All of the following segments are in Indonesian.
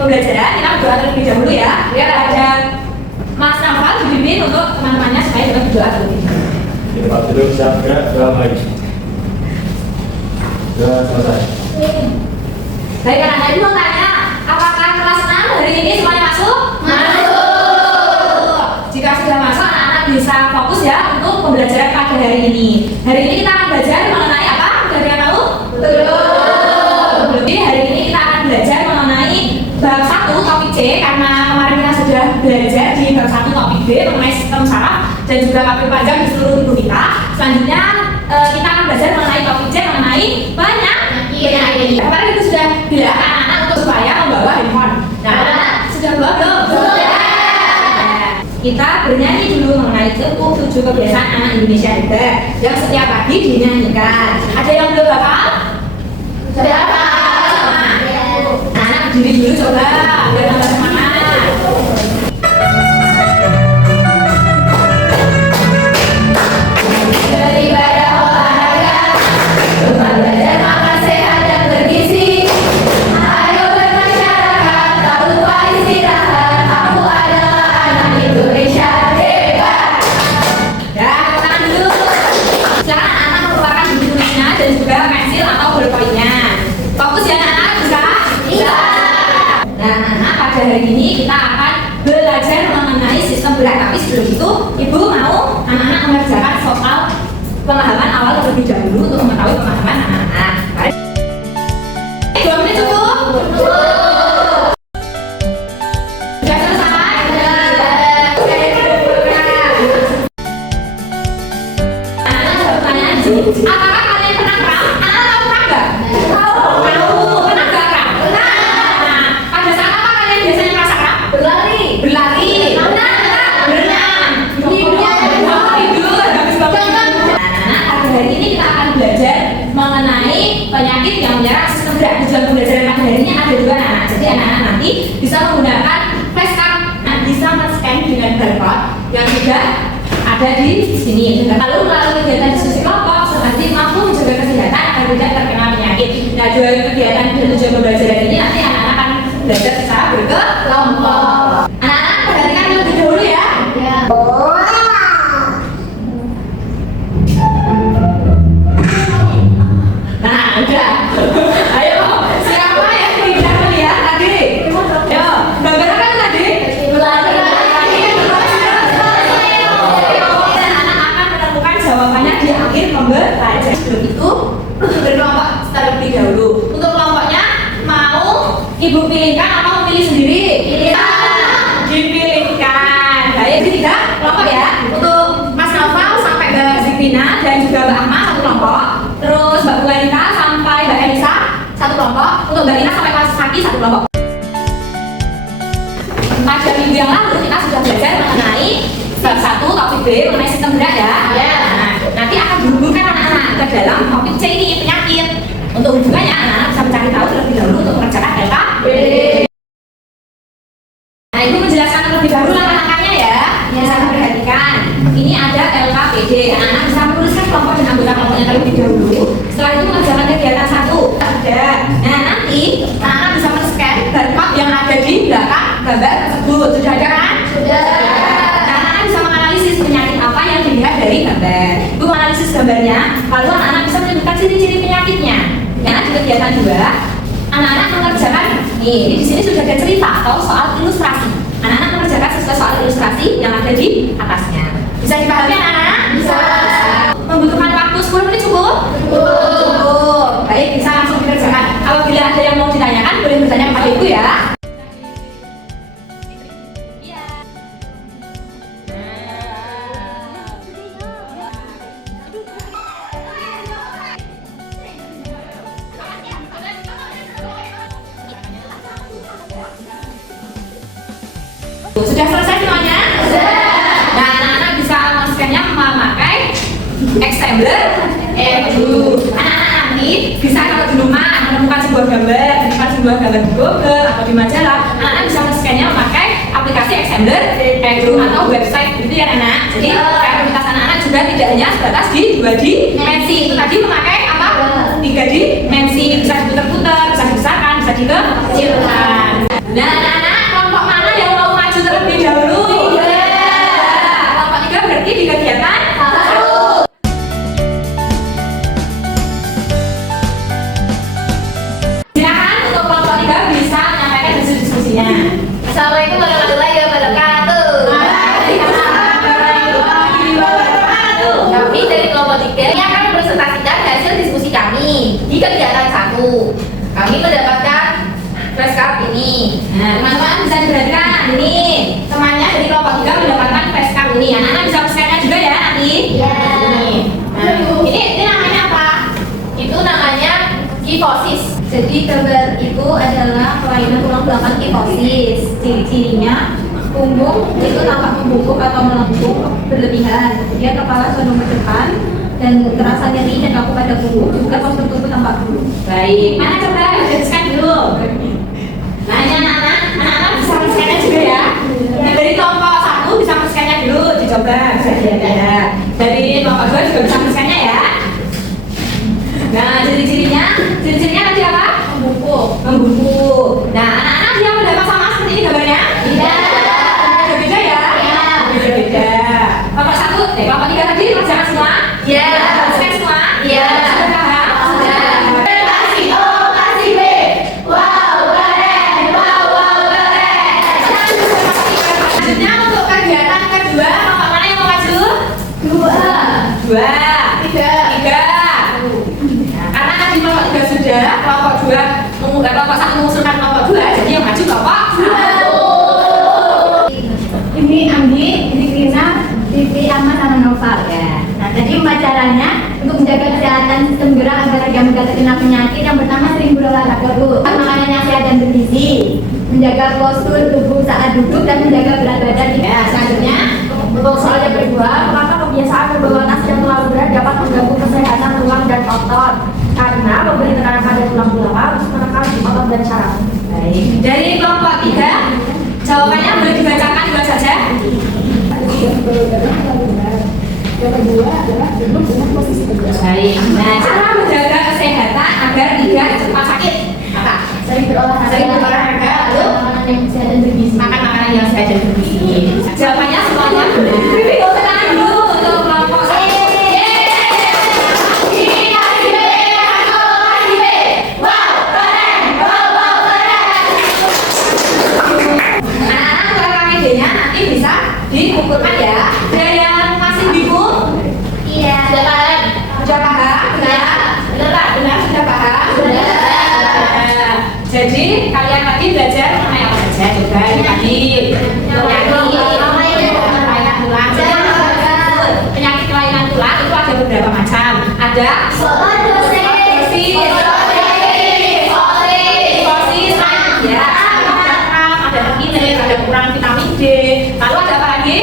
pembelajaran, kita berdoa terlebih dahulu ya. Ada Mas Naufal dipimpin untuk teman-temannya supaya kita berdoa terlebih dahulu. Pak Duduk, siap gerak, doa baik. Doa selesai. Baik, anak-anak ini mau tanya, apakah kelas 6 hari ini semuanya masuk? Masuk. Jika sudah masuk, anak-anak bisa fokus ya untuk pembelajaran pada hari ini. Hari ini kita akan belajar mengenai apa? Dari yang tahu? Betul. Jadi hari ini kita akan belajar mengenai bab 1 topik C, karena kemarin kita sudah belajar di bab 1 topik B mengenai sistem saraf dan juga kapil panjang di seluruh tubuh kita. Selanjutnya kita akan belajar mengenai topik C mengenai banyak penyakit. Kemarin itu sudah bilang anak-anak untuk supaya membawa handphone. Nah, sudah bawa belum? Sudah. Kita bernyanyi dulu mengenai 7 kebiasaan anak Indonesia hebat yang setiap pagi dinyanyikan. Ada yang belum hafal? Sudah hafal? Nah, anak berdiri dulu coba biar tambah semangat. Daripada olahraga, lupa belajar makan sehat dan bergizi. Ayo bermasyarakat, tak lupa istirahat. Aku adalah anak Indonesia hebat. Dah, tangan dulu. Silakan anak mengeluarkan buku tulisnya dan juga pensil atau bolpoinnya. Fokus ya anak-anak, bisa? Bisa. Nah, anak pada hari ini kita akan belajar mengenai sistem gerak. Tapi sebelum itu, Ibu mau anak-anak mengerjakan soal pemahaman awal terlebih dahulu untuk mengetahui pemahaman anak-anak. 2 menit cukup? Sudah selesai? Oke, anak-anak ada pertanyaan di sini. Apakah kalian pernah kram? Anak-anak tahu kram nggak? Tahu. Pernah nggak kram? Pernah. Nah, pada saat apa kalian biasanya merasa kram? Berlari. Berlari. Berenang. Tidur. Habis bangun. Hari ini kita akan belajar mengenai penyakit yang menyerang sistem gerak. Tujuan pembelajaran pada hari ini ada 2 anak. Jadi anak-anak nanti bisa menggunakan flashcard, bisa men-scan dengan barcode yang sudah ada di sini. Lalu melalui kegiatan diskusi kelompok, nanti mampu menjaga kesehatan agar tidak terkena penyakit. Nah, 2 kegiatan dan tujuan pembelajaran ini nanti anak-anak akan belajar secara berkelompok. Anak-anak perhatikan lebih dahulu ya. Nah, udah. Ayo, siapa yang tidak melihat tadi? Ayo, gambar apa tadi? Dan anak akan menemukan jawabannya di akhir pembelajaran. Sebelum itu, berkelompok terlebih dahulu. Untuk kelompoknya, mau Ibu pilihkan atau memilih sendiri? Dipilihkan. Baik, jadi kita kelompok ya. Untuk Mas Naufal sampai Mbak Zikrina dan juga Mbak Ahmad satu kelompok. Terus Mbak Buanita sampai Mbak Elisa satu kelompok. Untuk Mbak Ina sampai Mas Saki satu kelompok. Pada minggu yang lalu kita sudah belajar mengenai bab 1 topik B mengenai sistem gerak ya. Nah, nanti akan dihubungkan anak-anak ke dalam topik C ini, penyakit. Untuk hubungannya anak-anak bisa mencari tahu terlebih dahulu untuk mengerjakan LKB. Nah, Ibu menjelaskan terlebih dahulu langkah-langkahnya ya. Bisa diperhatikan. Ini ada LKPD. Anak-anak bisa menuliskan kelompok dan anggota kelompoknya terlebih dahulu. Setelah itu mengerjakan kegiatan 1. Ada. Nah, nanti anak-anak bisa men-scan barcode yang ada di belakang gambar tersebut. Sudah ada kan? Sudah. Nah, anak-anak bisa menganalisis penyakit apa yang dilihat dari gambar. Ibu menganalisis gambarnya, lalu anak-anak bisa menyebutkan ciri-ciri penyakitnya. Nah, di kegiatan 2, anak-anak mengerjakan nih, di sini sudah ada cerita atau soal ilustrasi. Anak-anak mengerjakan sesuai soal ilustrasi yang ada di atasnya. Bisa dipahami anak-anak? Bisa. Membutuhkan waktu 10 menit cukup? Cukup. Baik, bisa langsung dikerjakan. Apabila ada yang mau ditanyakan, boleh bertanya kepada Ibu ya. Sudah selesai semuanya? Sudah. Nah, anak-anak bisa men-scan-nya memakai Extembler Anak-anak nanti bisa kalau di rumah menemukan sebuah gambar, menemukan sebuah gambar di Google atau di majalah, anak-anak bisa men-scan-nya memakai aplikasi Extembler atau website gitu ya anak. Jadi kreativitas anak-anak juga tidak hanya sebatas di 2 dimensi. Itu tadi memakai apa? 3 dimensi, bisa diputar-putar, bisa dibesarkan, bisa dikecilkan. Nah, anak-anak, kelompok mana yang mau maju terlebih dahulu? Kelompok 3 berarti di kegiatan 1. Silakan untuk kelompok 3 bisa menyampaikan hasil diskusinya. Assalamualaikum warahmatullahi wabarakatuh. Kami dari kelompok 3 ini akan mempresentasikan hasil diskusi kami di kegiatan 1. Kami mendapatkan flash card ini. Nah, teman-teman bisa diperhatikan ini temannya dari kelompok 3 mendapatkan flash card ini. Anak-anak bisa scan juga ya nanti. Iya. Nah, ini namanya apa? Itu namanya kifosis. Jadi gambar itu adalah kelainan tulang belakang kifosis. Ciri-cirinya punggung itu tampak membungkuk atau melengkung berlebihan. Kemudian kepala condong ke depan dan terasa nyeri dan kaku pada punggung. Juga postur tubuh tampak buruk. Baik, mana coba jelaskan dulu. Nah, ini anak-anak bisa scan juga ya. Nah, dari kelompok 1 bisa scan dulu, dicoba bisa dilihat ya. Dari kelompok 2 juga bisa scan ya. Nah, ciri-cirinya tadi apa? Membungkuk. Nah, anak-anak dia mendapat sama seperti ini gambarnya? Iya. Beda-beda ya? Iya. Beda-beda. Kelompok 1, kelompok 3 tadi kerjakan semua? Iya. Scan semua? Iya. Sudah paham? Sudah. Kasih O, kasih B. Wow, keren. Wow, keren. Selanjutnya untuk kegiatan kedua, kelompok mana yang mau maju? 2, 3. Nah, karena tadi kelompok 3 sudah, kelompok 2 kelompok 1 mengusulkan kelompok 2, jadi yang maju kelompok 1. Ini Andi, ini Rina, Vivi, Ahmad, sama Noval ya. Nah, tadi pembacarannya untuk menjaga kesehatan sistem gerak agar tidak mudah terkena penyakit. Yang pertama sering berolahraga, Bu. Makanan yang sehat dan bergizi, menjaga postur tubuh saat duduk dan menjaga berat badan. Ya, selanjutnya Untuk soal yang kedua, mengapa kebiasaan membawa tas yang terlalu berat dapat mengganggu kesehatan tulang dan otot? Karena memberi tekanan pada tulang belakang harus menekan otot dan saraf. baik. Dari kelompok 3, jawabannya boleh dibacakan juga saja. Yang kedua adalah duduk dengan posisi tegak. Baik. Nah, cara menjaga kesehatan agar tidak cepat sakit apa? Sering berolahraga, lalu makanan yang sehat dan bergizi. makan makanan yang sehat dan bergizi. Jawabannya semuanya benar. Tepuk tangan dulu untuk kelompok 1. Anak-anak KKPD-nya nanti bisa dikumpulkan ya. Ada yang masih bingung? Iya. Sudah paham? Sudah paham? Iya. Benar Pak? Benar sudah paham? Sudah. Nah, jadi kalian tadi belajar mengenai apa saja? Coba tadi penyakit kelainan tulang itu ada beberapa macam. Ada ada begini, ada kurang vitamin D. Lalu ada apa lagi?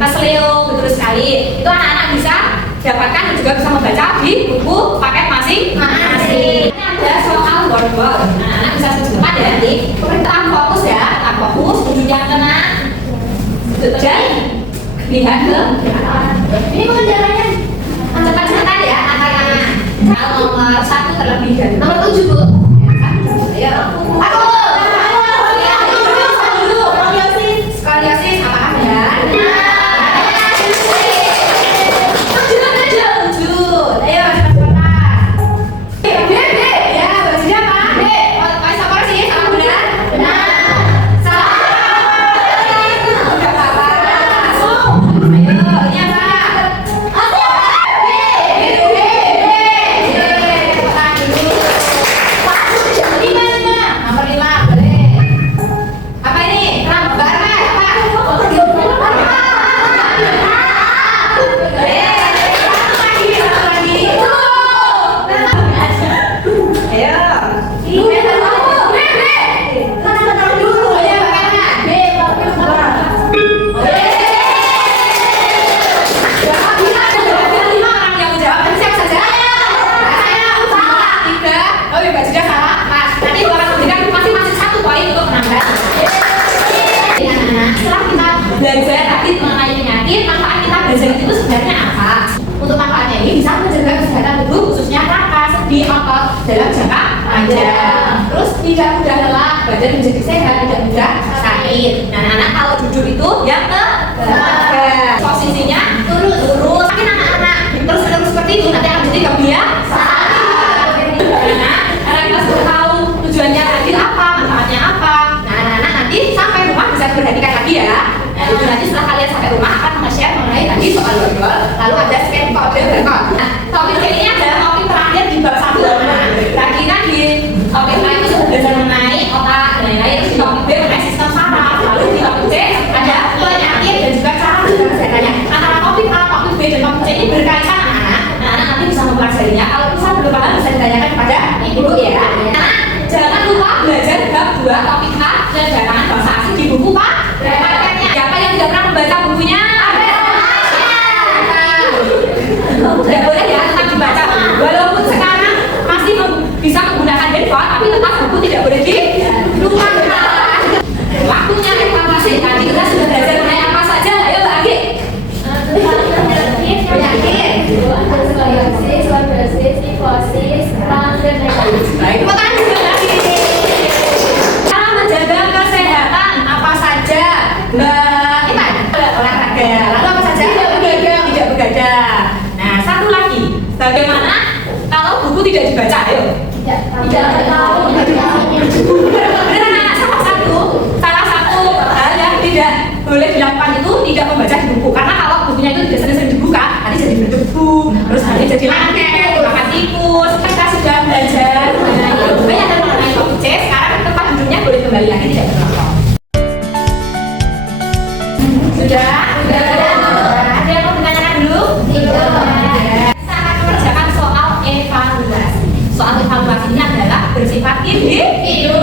Keseleo, betul sekali. Itu anak-anak bisa dapatkan dan juga bisa membaca di buku paket masing-masing. Ini ada soal word. Anak-anak bisa sebutkan ya nanti. Tetap fokus ya, tetap fokus, duduk yang tenang. Dan lihat ke belakang. Ini pengerjaannya cepat-cepat ya anak-anak. Nomor 1 terlebih dahulu. Nomor 7, Bu. Ayo. Skoliosis apa ya? Lanjut. Ayo cepat-cepat. B. Ya, bajunya apa? B. Pakai sabar sih, salah benar? Benar. Salah. Udah apa? Ayo, ini apa? Nomor 5, boleh. Apa ini? Lambar apa? Belajar tadi mengenai penyakit, manfaat kita belajar itu sebenarnya apa? Untuk manfaatnya ini bisa menjaga kesehatan tubuh khususnya rangka, sendi, otot dalam jangka panjang. Terus di tidak mudah lelah, badan menjadi sehat, tidak mudah sakit. Nah, anak-anak kalau duduk itu yang ke belakang, posisinya lurus. Tapi anak-anak terus seperti itu nanti akan jadi kebiasaan. Karena kita sudah tahu tujuannya tadi apa, manfaatnya apa. Nah, anak-anak nanti sampai rumah bisa diperhatikan lagi ya. Nah, itu nanti setelah kalian sampai rumah akan nge-share mengenai tadi soal dodol, lalu ada scan kode berkode. Nah, topik ini adalah topik terakhir di bab 1. Nah, kita di topik A itu sudah belajar mengenai otak dan lain-lain. Terus di topik B mengenai sistem saraf. Lalu di topik C ada penyakit dan juga cara menyelesaikannya. Antara topik A, topik B dan topik C ini berkaitan anak-anak. Nah, anak nanti bisa mempelajarinya. Kalau misal belum paham bisa ditanyakan kepada ibu ya. Nah, jangan lupa belajar bab 2 topik A pelajaran bahasa asing di buku Pak. Siapa yang tidak pernah membaca bukunya? Tidak boleh ya, tetap dibaca. Walaupun sekarang masih bisa menggunakan handphone, tapi tetap buku tidak boleh dilupakan. Waktunya evaluasi. Tadi kita sudah belajar mengenai apa saja. Ayo Mbak Agi. Penyakit. Baik, tepuk tangan juga lagi. Cara menjaga kesehatan apa saja? Mbak Iman, olahraga. Lalu apa saja? Tidak begadang. Nah, satu lagi. Bagaimana kalau buku tidak dibaca? Ayo. Tidak tahu. Benar anak salah satu hal yang tidak boleh dilakukan itu tidak membaca di buku. Karena kalau bukunya itu tidak sering dibuka, nanti jadi berdebu, terus nanti jadi langket, makan tikus. Kita sudah belajar mengenai banyak dan mengenai topik C. Sekarang tempat duduknya boleh kembali lagi tidak berlaku. Sudah? Ada yang mau ditanyakan dulu? Tidak. Kita akan mengerjakan soal evaluasi. Soal evaluasi ini adalah bersifat individu.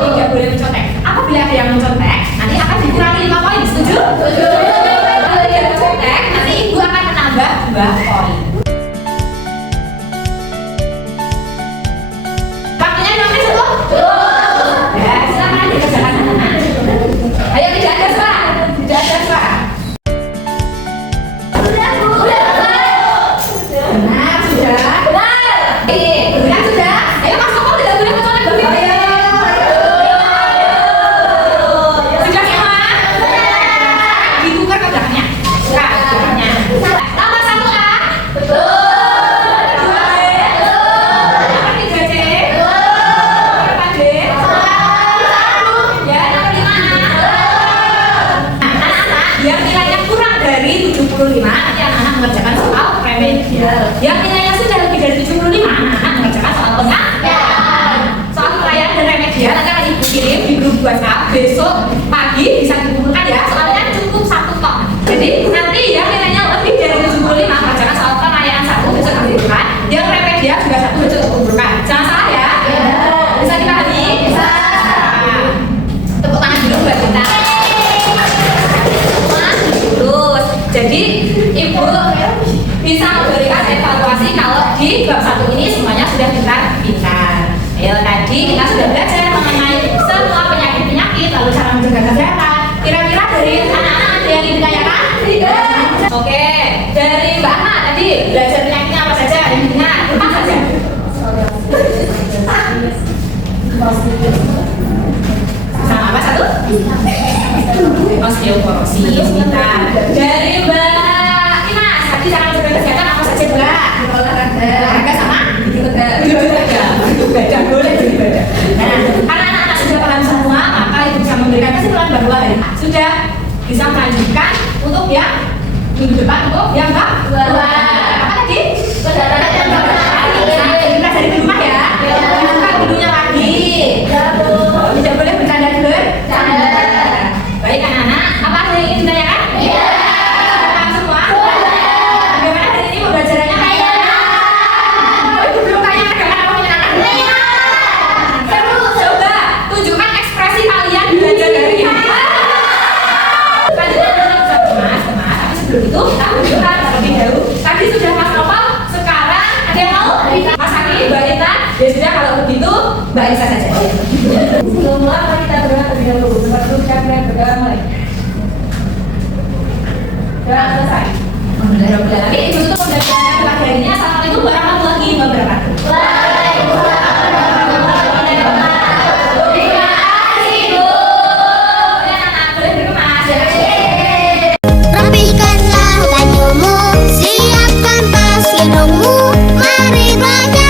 Tidak boleh mencontek. Apabila ada yang mencontek, nanti akan dikurangi 5 poin. Setuju? Setuju. Kalau dia mencontek, nanti ibu akan menambah 2 poin. Waktunya 5 menit cukup? Ya, silakan dikerjakan anak-anak. Ayo, tidak ada suara. Tidak ada suara. Benar, sudah. Benar, sudah. Ayo Mas Koko tidak boleh mencolok dulu. Sudah semua? Ditukar ke belakangnya. Sudah, belakangnya. Tambah 1A. Betul. 2B. 3C. 4D. Ya, nomor 5A. Anak-anak yang nilainya kurang dari 75 nanti anak-anak mengerjakan soal remedial. Yang nilainya sudah lebih dari 75 anak-anak mengerjakan soal pengajaran. Soal perayaan dan remedial nanti akan ibu kirim di grup WhatsApp besok pagi bisa dikumpulkan ya. Soalnya cukup 1 tok. Jadi nanti yang nilainya lebih dari 75 mengerjakan soal perayaan 1 besok dikumpulkan. Yang remedial juga 1 besok dikumpulkan. Jangan salah ya. Bisa dipahami? Bisa. Tepuk tangan dulu buat kita. Terus, jadi ibu bisa memberikan evaluasi kalau di bab 1 ini semuanya sudah pintar-pintar. Ayo, tadi kita sudah belajar mengenai semua penyakit-penyakit, lalu cara menjaga kesehatan. Kira-kira dari anak-anak ada yang ditanyakan? Tidak. Oke, dari Mbak Ana tadi belajar penyakitnya apa saja? Yang didengar apa saja? Sama apa satu? Osteoporosis. Dari Mbak Imas tadi cara menjaga kesehatan apa saja Mbak? Olahraga sama? Bedah boleh jadi bedah. Nah, karena anak-anak sudah paham semua, maka ibu bisa memberikan kesimpulan bahwa sudah bisa melanjutkan untuk yang minggu depan untuk yang kedua. Apa tadi? Kita dari rumah ya. Buka dulunya lagi. Tidak boleh bercanda. Baik anak-anak, apa ada yang ingin ditanyakan? Iya. Paham semua? Bagaimana hari ini pembelajarannya? Ibu belum tanya bagaimana kamu menyenangkan? Iya. Seru. Coba tunjukkan ekspresi kalian belajar dari ini. Tadi anak-anak sudah cemas, tapi sebelum itu kita tunjukkan terlebih dahulu. Tadi sudah Mas Nopal, sekarang ada yang mau? Mas Haki, Mbak Rita, ya sudah kalau begitu Mbak Rita saja. Sebelum mulai kita berdoa terlebih dahulu. Berdamai. Sudah selesai. Alhamdulillah. Ibu tutup pembelajaran pagi hari ini. Assalamualaikum warahmatullahi wabarakatuh. Waalaikumsalam warahmatullahi wabarakatuh. gendongmu, mari belajar.